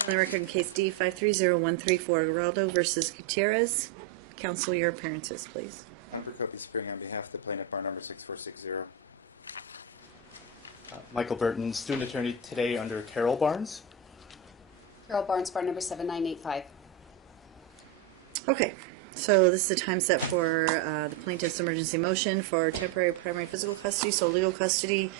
On the record in case D-530134, Geraldo versus Gutierrez. Counsel, your appearances, please. I'm Procopio Spring on behalf of the plaintiff, bar number 6460. Michael Burton, student attorney today under Carol Barnes. Carol Barnes, bar number 7985. Okay, so this is the time set for the plaintiff's emergency motion for temporary primary physical custody, sole legal custody,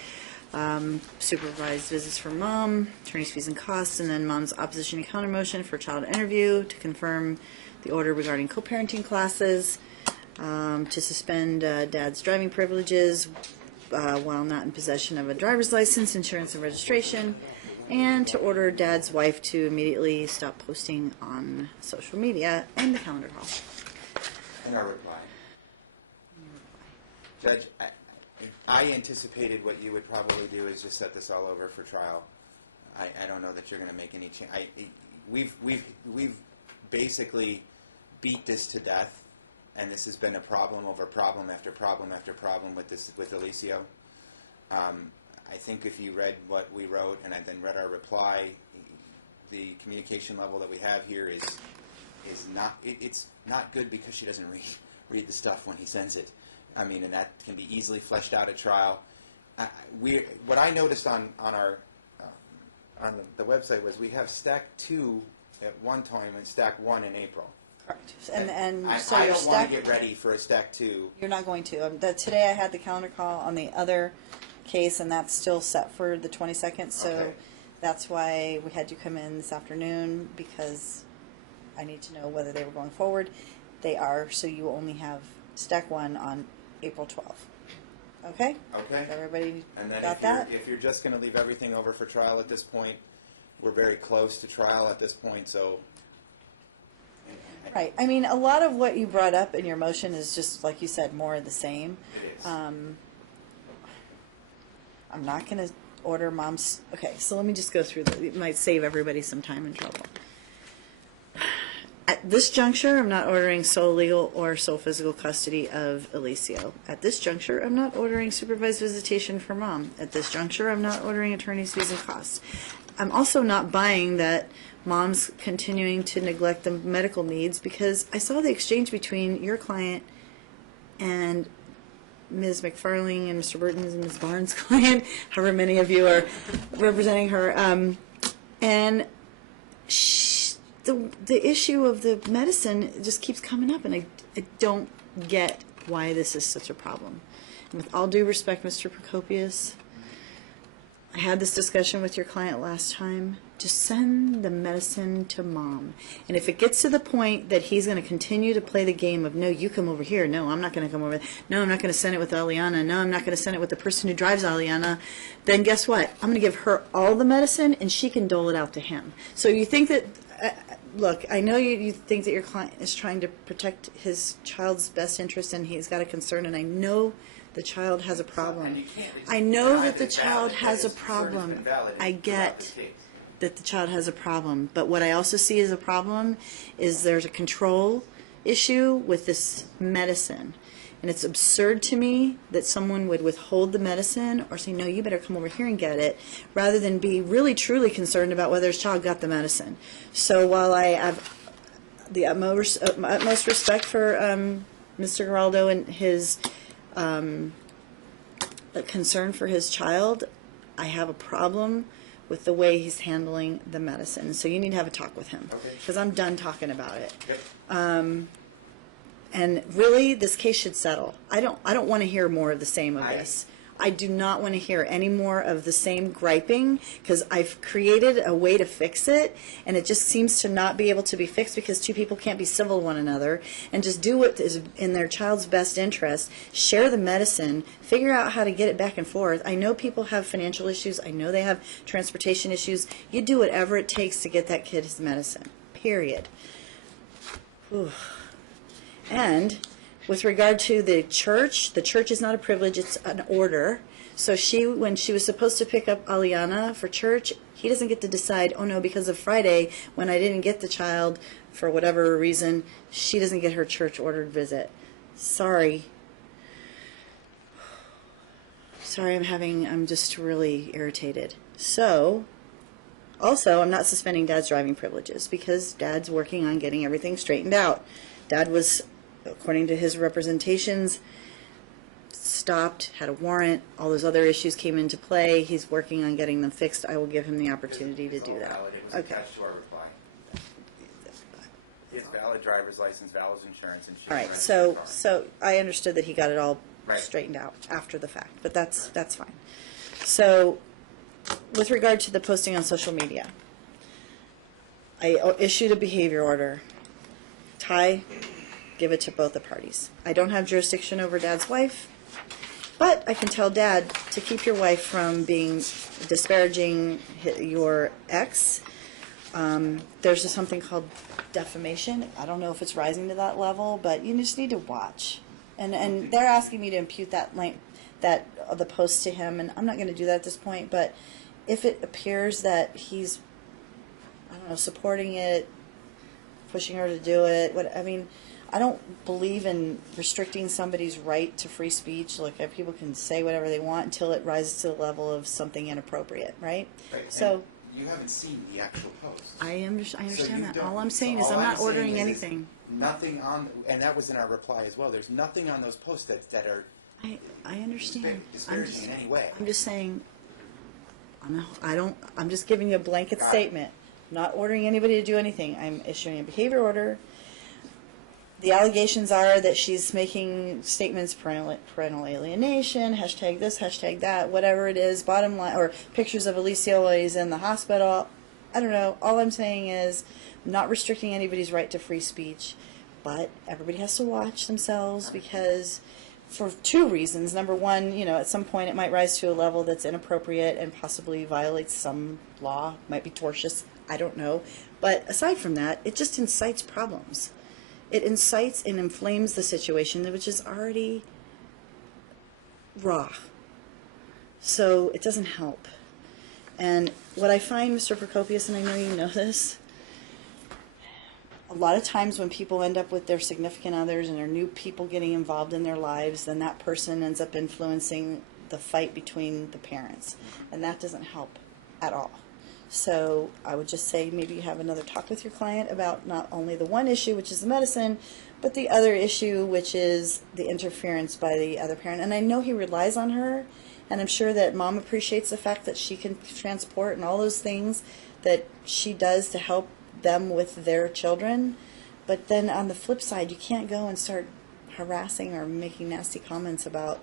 supervised visits for mom, attorney's fees and costs, and then mom's opposition and counter motion for child interview to confirm the order regarding co-parenting classes, to suspend dad's driving privileges while not in possession of a driver's license, insurance, and registration, and to order dad's wife to immediately stop posting on social media and the calendar call. And our reply. Judge, I anticipated what you would probably do is just set this all over for trial. I don't know that you're going to make any change. We've basically beat this to death, and this has been a problem over problem after problem after problem with Alicio. I think if you read what we wrote and then read our reply, the communication level that we have here is not it's not good because she doesn't read the stuff when he sends it. I mean, and that can be easily fleshed out at trial. What I noticed on the website was we have stack 2 at one time and stack 1 in April. Correct. And so I your don't want stack, to get ready for a stack 2. you're not going to. Today I had the calendar call on the other case, and that's still set for the 22nd, so Okay. that's why we had you come in this afternoon, because I need to know whether they were going forward. They are, so you only have stack 1 on April 12th. Okay? Okay. Everybody And then got that? if you're just going to leave everything over for trial at this point, we're very close to trial at this point, so. Right. I mean, a lot of what you brought up in your motion is just, like you said, more of the same. It is. I'm not going to order mom's. Okay, so let me just go through that. It might save everybody some time and trouble. At this juncture, I'm not ordering sole legal or sole physical custody of Alicio. At this juncture, I'm not ordering supervised visitation for mom. At this juncture, I'm not ordering attorney's fees and costs. I'm also not buying that mom's continuing to neglect the medical needs, because I saw the exchange between your client and Ms. McFarling and Mr. Burton's and Ms. Barnes' client, however many of you are representing her, and the issue of the medicine just keeps coming up, and I don't get why this is such a problem. And with all due respect, Mr. Procopius, I had this discussion with your client last time. Just send the medicine to mom. And if it gets to the point that he's going to continue to play the game of, no, you come over here. No, I'm not going to come over there. No, I'm not going to send it with Aliana. No, I'm not going to send it with the person who drives Aliana. Then guess what? I'm going to give her all the medicine, and she can dole it out to him. So you think that, look, I know you think that your client is trying to protect his child's best interest, and he's got a concern, and I know the child has a problem. I know that the child has a problem. I get that the child has a problem. But what I also see as a problem is there's a control issue with this medicine. And it's absurd to me that someone would withhold the medicine or say, no, you better come over here and get it, rather than be really, truly concerned about whether his child got the medicine. So while I have the utmost respect for Mr. Geraldo and his concern for his child, I have a problem with the way he's handling the medicine. So you need to have a talk with him, because I'm done talking about it. Okay. And really, this case should settle. I don't want to hear more of the same of this. I do not want to hear any more of the same griping, because I've created a way to fix it, and it just seems to not be able to be fixed because two people can't be civil to one another and just do what is in their child's best interest, share the medicine, figure out how to get it back and forth. I know people have financial issues. I know they have transportation issues. You do whatever it takes to get that kid his medicine, period. Whew. And with regard to the church is not a privilege, it's an order. So when she was supposed to pick up Aliana for church, he doesn't get to decide, oh no, because of Friday, when I didn't get the child for whatever reason, she doesn't get her church ordered visit. Sorry. Sorry, I'm just really irritated. So, Also, I'm not suspending Dad's driving privileges because Dad's working on getting everything straightened out. Dad was, according to his representations, stopped, had a warrant, all those other issues came into play. He's working on getting them fixed. I will give him the opportunity to do that. It was Okay. attached to our reply. He has valid driver's license, valid insurance, and All right, registered car. so I understood that he got it all Right. straightened out after the fact, but that's fine. So, with regard to the posting on social media, I issued a behavior order. Ty, give it to both the parties. I don't have jurisdiction over Dad's wife, but I can tell Dad to keep your wife from being disparaging your ex. There's just something called defamation. I don't know if it's rising to that level, but you just need to watch. And they're asking me to impute that link, the post to him, and I'm not going to do that at this point. But if it appears that he's, I don't know, supporting it, pushing her to do it, I don't believe in restricting somebody's right to free speech. Like, people can say whatever they want until it rises to the level of something inappropriate, right? Right. So And you haven't seen the actual post. I understand So you that. don't- All I'm saying so is all I'm not saying ordering is anything. Nothing on, and that was in our reply as well. There's nothing on those posts that are I understand. disparaging in any way. I'm just saying, I'm just giving you a blanket Got it. statement. I'm not ordering anybody to do anything. I'm issuing a behavior order. The allegations are that she's making statements, parental alienation, hashtag this, hashtag that, whatever it is, bottom line, or pictures of Alicia while he's in the hospital. I don't know. All I'm saying is I'm not restricting anybody's right to free speech, but everybody has to watch themselves because for two reasons. Number one, at some point it might rise to a level that's inappropriate and possibly violates some law, might be tortious, I don't know. But aside from that, it just incites problems. It incites and inflames the situation, which is already raw. So it doesn't help. And what I find, Mr. Procopius, and I know you know this, a lot of times when people end up with their significant others and there are new people getting involved in their lives, then that person ends up influencing the fight between the parents. And that doesn't help at all. So I would just say maybe you have another talk with your client about not only the one issue, which is the medicine, but the other issue, which is the interference by the other parent. And I know he relies on her, and I'm sure that Mom appreciates the fact that she can transport and all those things that she does to help them with their children. But then on the flip side, you can't go and start harassing or making nasty comments about,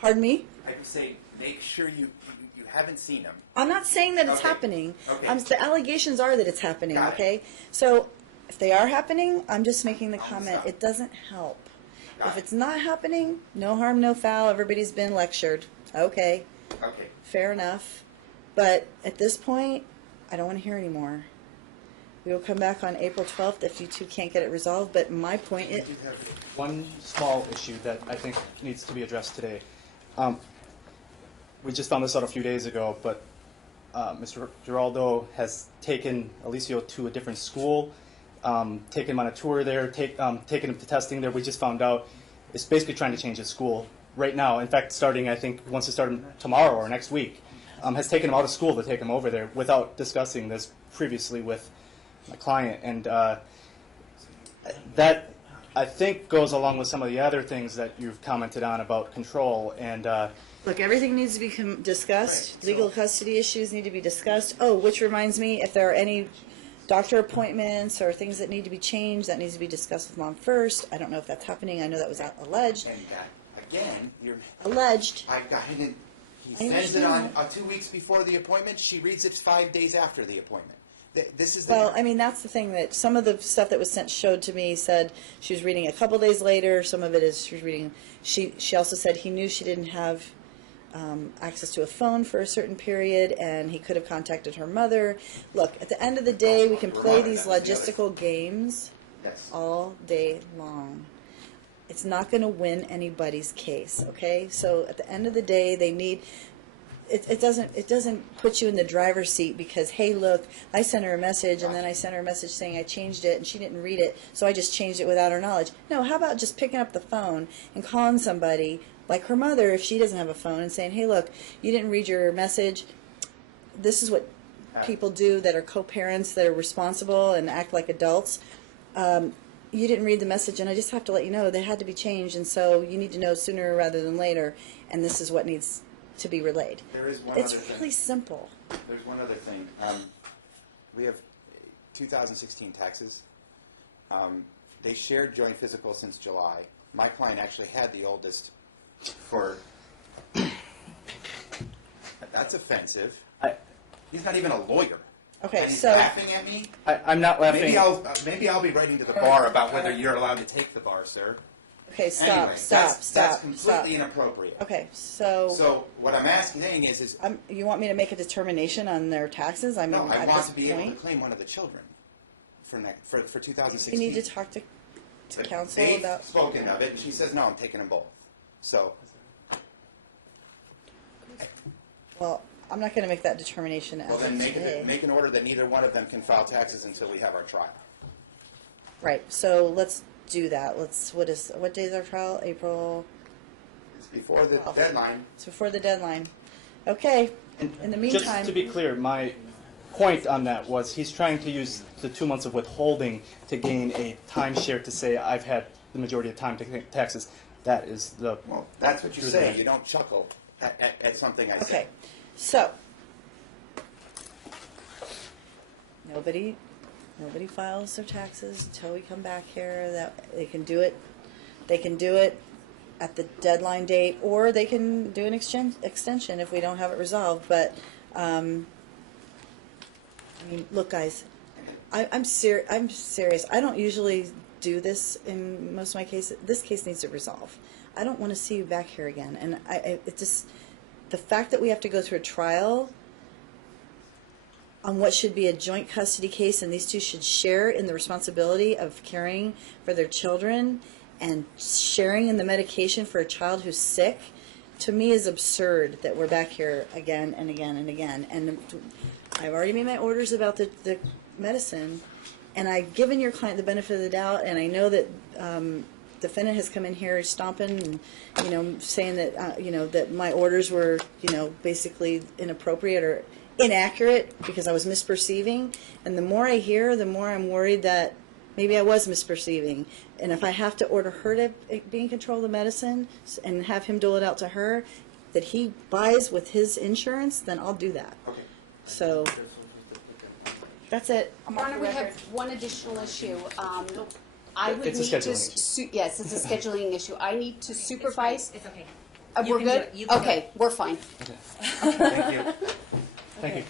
pardon me? I'd say make sure you haven't seen them. I'm not saying that it's Okay. happening. Okay. The allegations are that it's happening, Got it. okay? So if they are happening, I'm just making the comment. stop. It doesn't help. Got If it. it's not happening, no harm, no foul. Everybody's been lectured. Okay, Okay. fair enough. But at this point, I don't want to hear anymore. We will come back on April 12th if you two can't get it resolved. But my point is, One small issue that I think needs to be addressed today. We just found this out a few days ago, but Mr. Geraldo has taken Alicio to a different school, taken him on a tour there, taken him to testing there. We just found out it's basically trying to change his school right now. In fact, starting, I think, once it started tomorrow or next week, has taken him out of school to take him over there without discussing this previously with my client. And that, I think, goes along with some of the other things that you've commented on about control and look, everything needs to be discussed. Right, so- Legal custody issues need to be discussed. Oh, which reminds me, if there are any doctor appointments or things that need to be changed, that needs to be discussed with Mom first. I don't know if that's happening. I know that was alleged. And that, again, Alleged. I got it. He I sends it on understand 2 weeks before the appointment. She reads it 5 days after the appointment. This is Well, I mean, that's the thing that some of the stuff that was showed to me said she was reading a couple days later. Some of it is she was reading. She also said he knew she didn't have access to a phone for a certain period, and he could have contacted her mother. Look, at the end of the day, we can play these logistical games Yes. all day long. It's not going to win anybody's case, okay? So at the end of the day, they need. It doesn't put you in the driver's seat because, hey, look, I sent her a message and then I sent her a message saying I changed it and she didn't read it, so I just changed it without her knowledge. No, how about just picking up the phone and calling somebody like her mother if she doesn't have a phone and saying, hey, look, you didn't read your message. This is what people do that are co-parents that are responsible and act like adults. You didn't read the message, and I just have to let you know they had to be changed, and so you need to know sooner rather than later, and this is what needs to be relayed. There is one It's other thing. really simple. There's one other thing. We have 2016 taxes. They shared joint physical since July. My client actually had the oldest for. That's offensive. He's not even a lawyer. Okay, and he's so laughing at me. I'm not laughing. Maybe I'll be writing to the bar about whether you're allowed to take the bar, sir. okay, stop, Anyway, stop, that's stop, completely stop. inappropriate. Okay, so So what I'm asking is you want me to make a determination on their taxes? I mean, no, I at want this to be able to point, claim one of the children for you 2016. need to talk to But council they've about. spoken of it, and she says, no, I'm taking them both. So, Well, I'm not going to make that determination as well, of then today. make an order that neither one of them can file taxes until we have our trial. Right. So let's do that. What day is our trial? April. It's before the deadline. It's before the deadline. Okay. In the meantime, Just to be clear, my point on that was he's trying to use the 2 months of withholding to gain a timeshare to say I've had the majority of time to pay taxes. That is the Well, that's what you True say. that. You don't chuckle at something I say. okay. So nobody files their taxes until we come back here. That they can do it. They can do it at the deadline date, or they can do an extension if we don't have it resolved. But I mean, look, guys, I'm serious. I don't usually do this in most of my cases. This case needs to resolve. I don't want to see you back here again. And it just, the fact that we have to go through a trial on what should be a joint custody case, and these two should share in the responsibility of caring for their children and sharing in the medication for a child who's sick, to me is absurd that we're back here again and again and again. And I've already made my orders about the medicine, and I've given your client the benefit of the doubt, and I know that defendant has come in here stomping and, saying that, that my orders were, basically inappropriate or inaccurate because I was misperceiving. And the more I hear, the more I'm worried that maybe I was misperceiving. And if I have to order her to be in control of the medicine and have him dole it out to her, that he buys with his insurance, then I'll do that. Okay. So that's it. I'm Your off Honor, the we have record. one additional issue. I would It's a need to, scheduling issue. yes, it's a scheduling issue. I need to supervise. It's okay. We're You can do good? it. You can do Okay, we're fine. Thank you. Thank you.